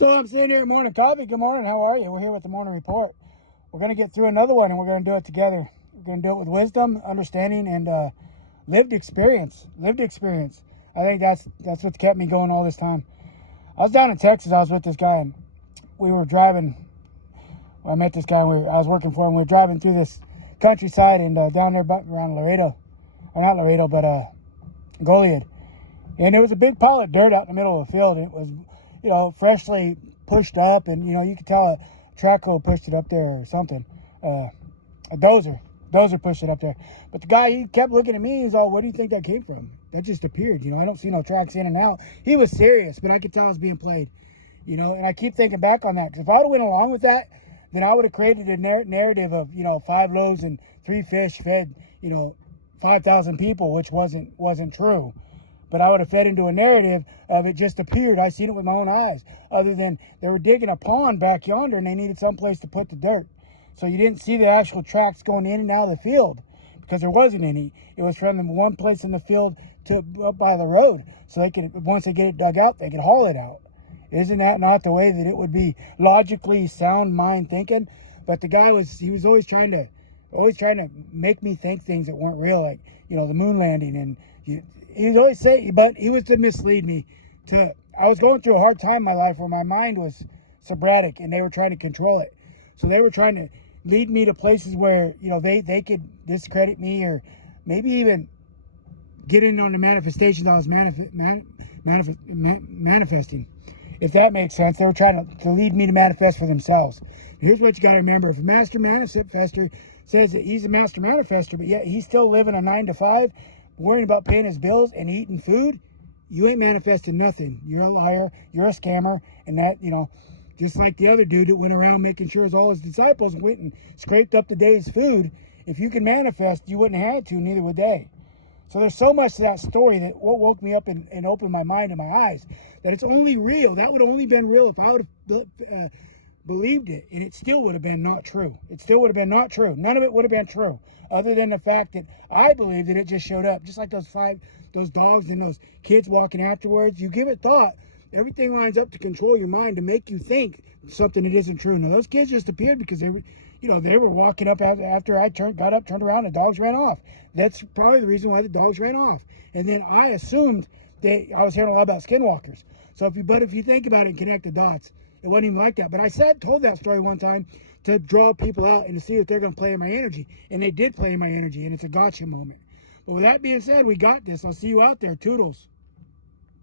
So I'm sitting here at Morning Coffee. Good morning. How are you? We're here with the Morning Report. We're going to get through another one, and we're going to do it together. We're going to do it with wisdom, understanding, and lived experience. Lived experience. I think that's what's kept me going all this time. I was down in Texas. I was with this guy, and we were driving. I met this guy, and I was working for him. We were driving through this countryside and down there around Laredo. Or not Laredo, but Goliad. And there was a big pile of dirt out in the middle of the field. It was, freshly pushed up, and, you could tell a trackhoe pushed it up there or something. A dozer pushed it up there. But the guy, he kept looking at me. He's all, "Where do you think that came from? That just appeared. I don't see no tracks in and out." He was serious, but I could tell it was being played. And I keep thinking back on that. Because if I would have went along with that, then I would have created a narrative of, 5 loaves and 3 fish fed, 5,000 people, which wasn't true. But I would have fed into a narrative of it just appeared. I seen it with my own eyes. Other than they were digging a pond back yonder and they needed some place to put the dirt. So you didn't see the actual tracks going in and out of the field because there wasn't any. It was from the one place in the field to up by the road. So they could, once they get it dug out, they could haul it out. Isn't that not the way that it would be logically sound mind thinking? But the guy was always trying to make me think things that weren't real, like, the moon landing. And he was always saying, but he was to mislead me. I was going through a hard time in my life where my mind was sporadic and they were trying to control it. So they were trying to lead me to places where, they could discredit me or maybe even get in on the manifestations I was manifesting. If that makes sense. They were trying to lead me to manifest for themselves. Here's what you got to remember. If a master manifester says that he's a master manifester, but yet he's still living a 9 to 5, worrying about paying his bills and eating food, you ain't manifesting nothing. You're a liar. You're a scammer. And that, just like the other dude that went around making sure all his disciples went and scraped up the day's food, if you can manifest, you wouldn't have had to, neither would they. So there's so much to that story that what woke me up and opened my mind and my eyes, that it's only real. That would have only been real if I would have believed it, and it still would have been not true. It still would have been not true. None of it would have been true, other than the fact that I believed that it just showed up, just like those dogs and those kids walking afterwards. You give it thought, everything lines up to control your mind to make you think something that isn't true. Now those kids just appeared because they were walking up after I got up, turned around, the dogs ran off. That's probably the reason why the dogs ran off. And then I assumed I was hearing a lot about skinwalkers. So if you think about it and connect the dots, it wasn't even like that. But I told that story one time to draw people out and to see if they're going to play in my energy. And they did play in my energy, and it's a gotcha moment. But with that being said, we got this. I'll see you out there. Toodles.